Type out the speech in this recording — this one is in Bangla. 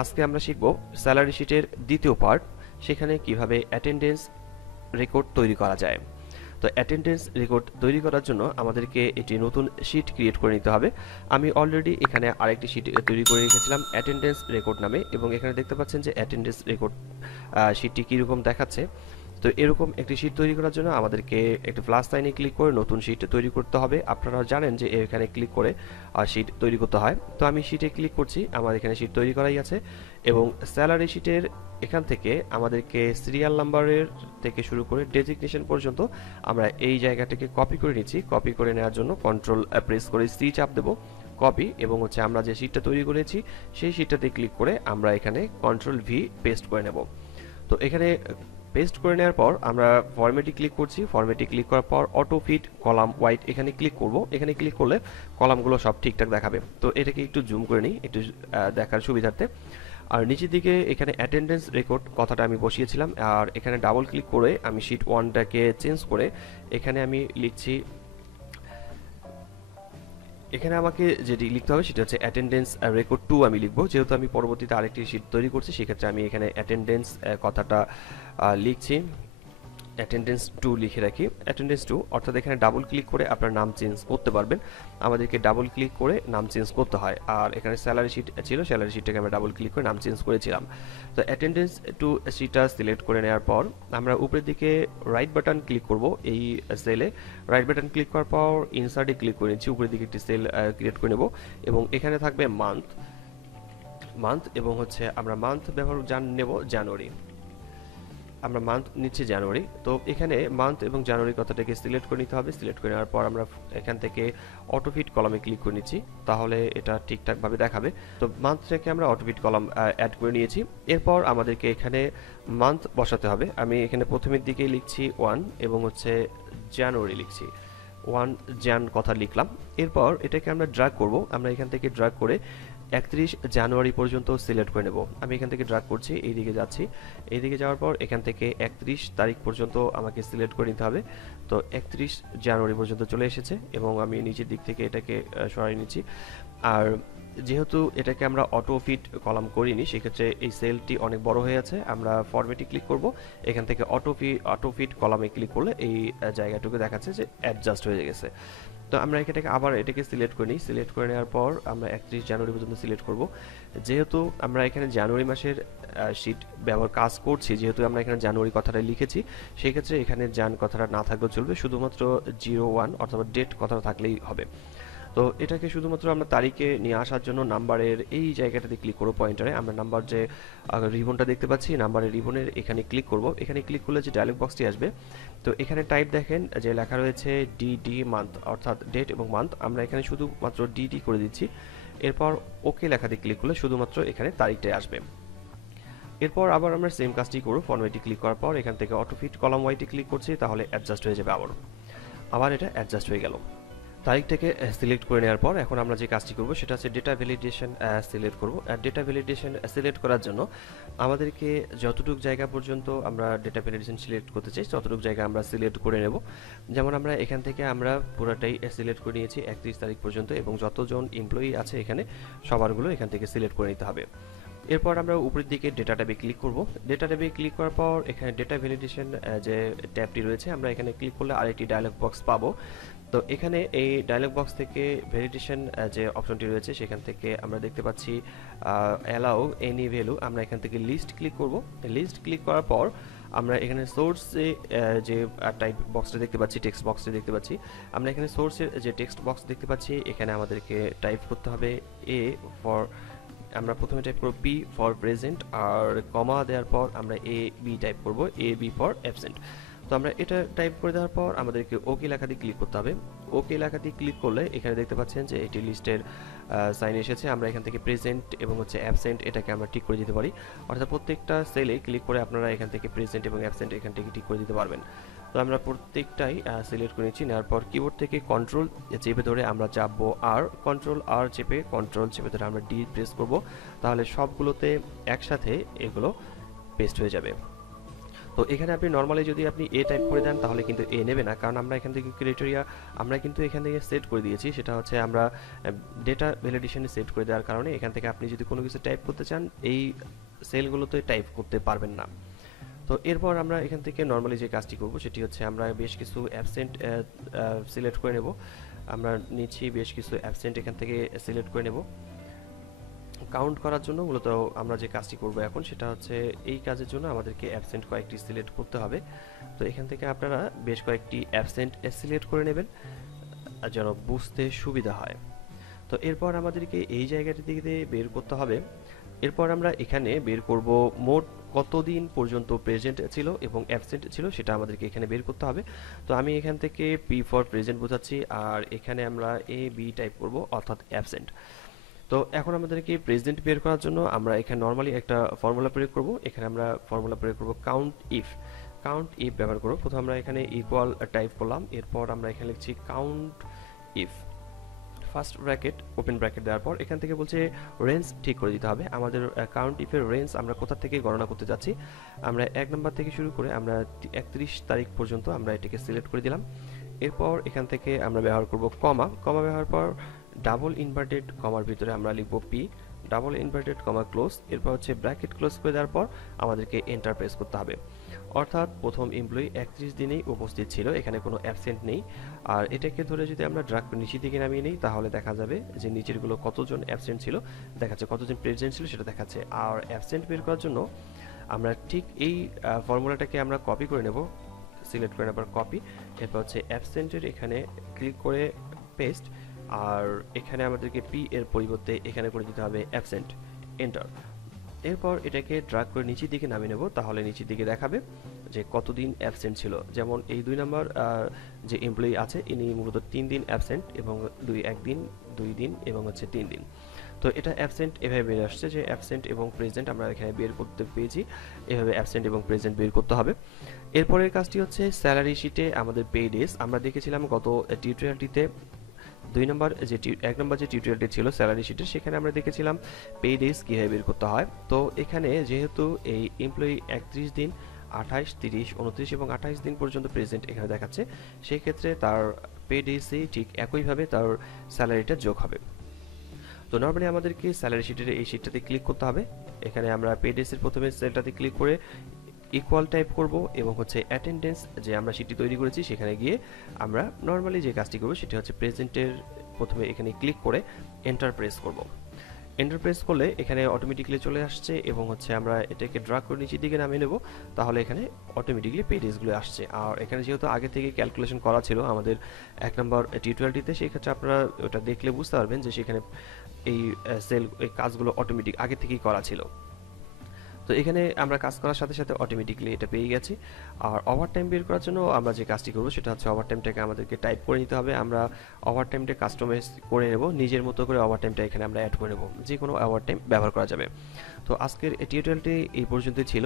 আজকে আমরা শিখব স্যালারি শিটের দ্বিতীয় পার্ট, সেখানে কিভাবে অ্যাটেন্ডেন্স রেকর্ড তৈরি করা যায়। তো অ্যাটেন্ডেন্স রেকর্ড তৈরি করার জন্য আমাদেরকে একটি নতুন শিট ক্রিয়েট করে নিতে হবে। আমি অলরেডি এখানে আরেকটি শিট তৈরি করে রেখেছিলাম অ্যাটেন্ডেন্স রেকর্ড নামে, এবং এখানে দেখতে পাচ্ছেন যে অ্যাটেন্ডেন্স রেকর্ড শিটটি কীরকম দেখাচ্ছে। তো এরকম একটি শিট তৈরি করার জন্য আমাদেরকে একটি প্লাস সাইনে ক্লিক করে নতুন শিট তৈরি করতে হবে। আপনারা জানেন যে এখানে ক্লিক করে শিট তৈরি করতে হয়। তো আমি শিটে ক্লিক করছি, আমার এখানে শিট তৈরি করাই আছে, এবং স্যালারি শিটের এখান থেকে আমাদেরকে সিরিয়াল নাম্বারের থেকে শুরু করে ডেজিগনেশন পর্যন্ত আমরা এই জায়গাটাকে কপি করে নিচ্ছি। কপি করে নেওয়ার জন্য কন্ট্রোল প্রেস করে সি চাপ দেবো, কপি, এবং আমরা যে শিটটা তৈরি করেছি সেই শিটটাতে ক্লিক করে আমরা এখানে কন্ট্রোল ভি পেস্ট করে নেব। তো এখানে পেস্ট করে নেওয়ার পর আমরা ফরম্যাটে ক্লিক করছি। ফরম্যাটে ক্লিক করার পর অটো ফিট কলাম ওয়াইড এখানে ক্লিক করব। এখানে ক্লিক করলে কলামগুলো সব ঠিকঠাক দেখাবে। তো এটাকে একটু জুম করে নিই একটু দেখার সুবিধার্থে। আর নিচের দিকে এখানে অ্যাটেন্ডেন্স রেকর্ড কথাটা আমি বসিয়েছিলাম, আর এখানে ডাবল ক্লিক করে আমি শিট 1টাকে চেঞ্জ করে এখানে আমি লিখছি, এখানে আমাকে যেটি লিখতে হবে সেটা হচ্ছে অ্যাটেন্ডেন্স রেকর্ড 2 আমি লিখবো। যেহেতু আমি পরবর্তীতে আরেকটি শিট তৈরি করছি, সেক্ষেত্রে আমি এখানে অ্যাটেন্ডেন্স কথাটা লিখছি, অ্যাটেন্ডেন্স 2 লিখে রাখি। অ্যাটেন্ডেন্স 2 অর্থাৎ এখানে ডাবল ক্লিক করে আপনার নাম চেঞ্জ করতে পারবেন। আমাদেরকে ডাবল ক্লিক করে নাম চেঞ্জ করতে হয়। আর এখানে স্যালারি শিট ছিল, স্যালারি শিটটাকে আমরা ডাবল ক্লিক করে নাম চেঞ্জ করেছিলাম। তো অ্যাটেন্ডেন্স 2 শিটটা সিলেক্ট করে নেওয়ার পর আমরা উপরের দিকে রাইট বাটন ক্লিক করব। এই সেলে রাইট বাটন ক্লিক করার পর ইনসার্টে ক্লিক করে নিচ্ছি, উপরের দিকে একটি সেল ক্রিয়েট করে নেব, এবং এখানে থাকবে মান্থ, এবং আমরা মান্থ ব্যবহার নেব জানুয়ারি। আমরা মান্থ নিচ্ছি জানুয়ারি। তো এখানে মান্থ এবং জানুয়ারি কথাটাকে সিলেক্ট করে নিতে হবে। সিলেক্ট করে নেওয়ার পর আমরা এখান থেকে অটোফিট কলামে ক্লিক করে নিচ্ছি, তাহলে এটা ঠিকঠাকভাবে দেখাবে। তো মান্থটাকে আমরা অটোফিট কলাম অ্যাড করে নিয়েছি। এরপর আমাদেরকে এখানে মান্থ বসাতে হবে। আমি এখানে প্রথমের দিকে লিখছি 1, এবং জানুয়ারি লিখছি 1 jan কথা লিখলাম। এরপর এটাকে আমরা ড্র্যাগ করব। আমরা এখান থেকে ড্র্যাগ করে 31 জানুয়ারি পর্যন্ত সিলেক্ট করে নেব। আমি এখান থেকে ড্র্যাগ করছি, এইদিকে যাচ্ছি, এইদিকে যাওয়ার পর এখান থেকে 31 তারিখ পর্যন্ত আমাকে সিলেক্ট করে নিতে হবে। তো 31 জানুয়ারি পর্যন্ত চলে এসেছে, এবং আমি নিচের দিক থেকে এটাকে সরিয়ে নিচ্ছি। আর যেহেতু এটাকে আমরা অটো ফিট কলাম করিনি, সেক্ষেত্রে এই সেলটি অনেক বড় হয়ে আছে। আমরা ফরম্যাটে ক্লিক করব, এখান থেকে অটো ফিট কলামে ক্লিক করলে এই জায়গাটুকু দেখাচ্ছে যে অ্যাডজাস্ট হয়ে গেছে। তো আমরা এটাকে আবার সিলেক্ট করে নিই। সিলেক্ট করে নেওয়ার পর আমরা 31 জানুয়ারি পর্যন্ত সিলেক্ট করব। যেহেতু আমরা এখানে জানুয়ারি মাসের শিট ব্যবহার কাজ করছি, যেহেতু আমরা এখানে জানুয়ারি কথাটা লিখেছি, সেই ক্ষেত্রে এখানে জান কথাটা না থাকলেও চলবে, শুধুমাত্র 01 অথবা ডেট কথাটা থাকলেই হবে। তো এটাকে শুধুমাত্র আমরা তারিখে নিয়ে আসার জন্য নাম্বারের এই জায়গাটাতে ক্লিক করব। পয়েন্টারে আমরা নাম্বার যে রিবনটা দেখতে পাচ্ছি, নাম্বারের রিবনের এখানে ক্লিক করব। এখানে ক্লিক করলে যে ডায়লগ বক্সটি আসবে, তো এখানে টাইপ দেখেন যে লেখা রয়েছে ডিডি মান্থ, অর্থাৎ ডেট এবং মান্থ। আমরা এখানে শুধুমাত্র ডিডি করে দিচ্ছি। এরপর ওকে লেখাতে ক্লিক করলে শুধুমাত্র এখানে তারিখটাই আসবে। এরপর আবার আমরা সেম কাজটি করব। ফরম্যাটে ক্লিক করার পর এখান থেকে অটোফিট কলাম ওয়াইটে ক্লিক করছি, তাহলে অ্যাডজাস্ট হয়ে যাবে। আবার এটা অ্যাডজাস্ট হয়ে গেল। তারিখটাকে সিলেক্ট করে নেওয়ার পর এখন আমরা যে কাজটি করব সেটা হচ্ছে ডেটা ভ্যালিডেশন সিলেক্ট করব। আর ডেটা ভ্যালিডেশন সিলেক্ট করার জন্য আমাদেরকে যতটুকু জায়গা পর্যন্ত আমরা ডেটা ভ্যালিডেশন সিলেক্ট করতে চাই ততটুকু জায়গা আমরা সিলেক্ট করে নেব। যেমন আমরা এখান থেকে আমরা পুরোটাই সিলেক্ট করে নিয়েছি 31 তারিখ পর্যন্ত, এবং যতজন এমপ্লয়ি আছে এখানে সবারগুলো এখান থেকে সিলেক্ট করে নিতে হবে। এরপর আমরা উপরের দিকে ডেটা ট্যাবে ক্লিক করব। ডেটা ট্যাবে ক্লিক করার পর এখানে ডেটা ভ্যালিডেশন যে ট্যাবটি রয়েছে, আমরা এখানে ক্লিক করলে আরেকটি ডায়লগ বক্স পাবো। তো এখানে এই ডায়লগ বক্স থেকে ভ্যালিডেশন যে অপশনটি রয়েছে সেখান থেকে আমরা দেখতে পাচ্ছি অ্যালাউ এনি ভ্যালু। আমরা এখান থেকে লিস্ট ক্লিক করব। লিস্ট ক্লিক করার পর আমরা এখানে সোর্সে যে টাইপ বক্সটা দেখতে পাচ্ছি, টেক্সট বক্সটা দেখতে পাচ্ছি, আমরা এখানে সোর্সের যে টেক্সট বক্স দেখতে পাচ্ছি এখানে আমাদেরকে টাইপ করতে হবে এ ফর, আমরা প্রথমে টাইপ করব পি ফর প্রেজেন্ট, আর কমা দেওয়ার পর আমরা এ বি টাইপ করব, এ বি ফর অ্যাবসেন্ট। তো আমরা এটা টাইপ করে দেওয়ার পর আমাদেরকে ওকে লেখাতে ক্লিক করতে হবে। ওকে লেখাতে ক্লিক করলে এখানে দেখতে পাচ্ছেন যে এটি লিস্টের সাইন এসেছে। আমরা এখান থেকে প্রেজেন্ট এবং অ্যাবসেন্ট এটাকে আমরা ঠিক করে দিতে পারি, অর্থাৎ প্রত্যেকটা সেলে ক্লিক করে আপনারা এখান থেকে প্রেজেন্ট এবং অ্যাবসেন্ট এখান থেকে ঠিক করে দিতে পারবেন। তো আমরা প্রত্যেকটাই সিলেক্ট করে নিচ্ছি। নেওয়ার পর কিবোর্ড থেকে কন্ট্রোল চেপে ধরে আমরা চাপবো আর, কন্ট্রোল আর চেপে ধরে আমরা ডি প্রেস করব, তাহলে সবগুলোতে একসাথে এগুলো পেস্ট হয়ে যাবে। তো এখানে আপনি নরমালি যদি আপনি এ টাইপ করে দেন তাহলে কিন্তু এ নেবে না, কারণ আমরা এখান থেকে ক্রাইটেরিয়া আমরা কিন্তু এখান থেকে সেট করে দিয়েছি, সেটা হচ্ছে আমরা ডেটা ভ্যালিডেশনে সেট করে দেওয়ার কারণে এখান থেকে আপনি যদি কোনো কিছু টাইপ করতে চান এই সেলগুলোতে টাইপ করতে পারবেন না। তো এরপর আমরা এখান থেকে নরমালি যে কাজটি করব সেটি হচ্ছে আমরা বেশ কিছু অ্যাবসেন্ট সিলেক্ট করে নেব। আমরা নিচ্ছি বেশ কিছু অ্যাবসেন্ট এখান থেকে সিলেক্ট করে নেব কাউন্ট করার জন্য। মূলত আমরা যে কাজটি করব এখন সেটা হচ্ছে এই কাজের জন্য আমাদেরকে অ্যাবসেন্ট কয়েকটি সিলেক্ট করতে হবে। তো এখান থেকে আপনারা বেশ কয়েকটি অ্যাবসেন্ট সিলেক্ট করে নেবেন যেন বুঝতে সুবিধা হয়। তো এরপর আমাদেরকে এই জায়গাটি থেকে বের করতে হবে। এরপর আমরা এখানে বের করব মোট কতদিন পর্যন্ত প্রেজেন্ট ছিল এবং অ্যাবসেন্ট ছিল সেটা আমাদেরকে এখানে বের করতে হবে। তো আমি এখান থেকে পি ফর প্রেজেন্ট বোঝাচ্ছি, আর এখানে আমরা এ বি টাইপ করব অর্থাৎ অ্যাবসেন্ট। তো এখন আমাদেরকে প্রেজেন্ট বের করার জন্য আমরা এখানে নরমালি একটা ফর্মুলা প্রয়োগ করব। এখানে আমরা ফর্মুলা প্রয়োগ করব কাউন্ট ইফ ব্যবহার করব। প্রথমে আমরা এখানে ইকুয়াল টাইপ করলাম, এরপর আমরা এখানে লিখছি count if first bracket open bracket দেওয়ার পর এখান থেকে বলছে রেঞ্জ ঠিক করে দিতে হবে। আমাদের কাউন্ট ইফের রেঞ্জ আমরা কোথা থেকে গণনা করতে যাচ্ছি, আমরা 1 নম্বর থেকে শুরু করে আমরা 31 তারিখ পর্যন্ত আমরা এটাকে সিলেক্ট করে দিলাম। এরপর এখান থেকে আমরা ব্যবহার করব কমা ব্যবহার পর ডাবল ইনভার্টেড কমার ভিতরে আমরা লিখব P double inverted comma close, এরপর হচ্ছে ব্র্যাকেট ক্লোজ করে দেওয়ার পর আমাদেরকে এন্টার প্রেস করতে হবে। অর্থাৎ প্রথম এমপ্লয়ি 31 দিনেই উপস্থিত ছিল, এখানে কোনো অ্যাবসেন্ট নেই। আর এটাকে ধরে যদি আমরা ড্রাগ নিচের দিকে নামিয়ে নিই তাহলে দেখা যাবে যে নিচেরগুলো কতজন অ্যাবসেন্ট ছিল দেখাচ্ছে, কতজন প্রেজেন্ট ছিল সেটা দেখাচ্ছে। আর অ্যাবসেন্ট বের করার জন্য আমরা ঠিক এই ফর্মুলাটাকে আমরা কপি করে নেব, সিলেক্ট করে নেবার কপি, এরপর হচ্ছে অ্যাবসেন্টের এখানে ক্লিক করে পেস্ট, আর এখানে আমাদেরকে পি এর পরিবর্তে এখানে করে দিতে হবে অ্যাবসেন্ট, এন্টার। এরপর এটাকে ড্রাগ করে নিচের দিকে নামিয়ে নেব, তাহলে নিচের দিকে দেখাবে যে কতদিন অ্যাবসেন্ট ছিল। যেমন এই 2 নম্বর যে এমপ্লয়ি আছে ইনি মূলত 3 দিন অ্যাবসেন্ট এবং 1 দিন 2 দিন এবং হচ্ছে 3 দিন। তো এটা অ্যাবসেন্ট এভাবে বের আসছে যে অ্যাবসেন্ট এবং প্রেজেন্ট আমরা এখানে বের করতে পেয়েছি, এভাবে অ্যাবসেন্ট এবং প্রেজেন্ট বের করতে হবে। এরপরের কাজটি হচ্ছে স্যালারি শিটে আমাদের পে ডেজ। আমরা দেখেছিলাম গত টিউটোরিয়ালটিতে 1 নম্বর যে টিউটোরিয়ালটি ছিল স্যালারি শিটের, সেখানে আমরা দেখেছিলাম পে ডেজ কীভাবে বের করতে হয়। তো এখানে যেহেতু এই এমপ্লয়ি 31 দিন 28, 30, 29 এবং 28 দিন পর্যন্ত প্রেজেন্ট এখানে দেখাচ্ছে, সেই ক্ষেত্রে তার পে ডেজে ঠিক একইভাবে তার স্যালারিটা যোগ হবে। তো নর্মালি আমাদেরকে স্যালারি শিটের এই শিটটাতে ক্লিক করতে হবে। এখানে আমরা পে ডেজের প্রথমে সেলটাতে ক্লিক করে ইকুয়াল টাইপ করব এবং হচ্ছে অ্যাটেন্ডেন্স যে আমরা শিটটি তৈরি করেছি সেখানে গিয়ে আমরা নর্মালি যে কাজটি করব সেটি হচ্ছে প্রেজেন্টের প্রথমে এখানে ক্লিক করে এন্টার প্রেস করব। এন্টার প্রেস করলে এখানে অটোমেটিক্যালি চলে আসছে এবং হচ্ছে আমরা এটাকে ড্রাগ করে নিচের দিকে নামিয়ে নেব, তাহলে এখানে অটোমেটিক্যালি পেজগুলো আসছে। আর এখানে যেহেতু আগে থেকে ক্যালকুলেশন করা ছিল আমাদের 1 নম্বর টিউটোরিয়ালটিতে, সেই ক্ষেত্রে আপনারা ওটা দেখলে বুঝতে পারবেন যে সেখানে এই এই কাজগুলো অটোমেটিক আগে থেকেই করা ছিল। তো এখানে আমরা কাজ করার সাথে সাথে অটোমেটিক্যালি এটা পেয়ে গেছি। আর ওভারটাইম বের করার জন্য আমরা যে কাজটি করব সেটা হচ্ছে ওভারটাইমটাকে আমাদেরকে টাইপ করে নিতে হবে। আমরা ওভারটাইমটা কাস্টমাইজ করে নেব, নিজের মতো করে ওভারটাইমটা এখানে আমরা অ্যাড করে নেব, যে কোনো ওভারটাইম ব্যবহার করা যাবে। তো আজকের এই টিউটোরিয়ালটি এই পর্যন্তই ছিল।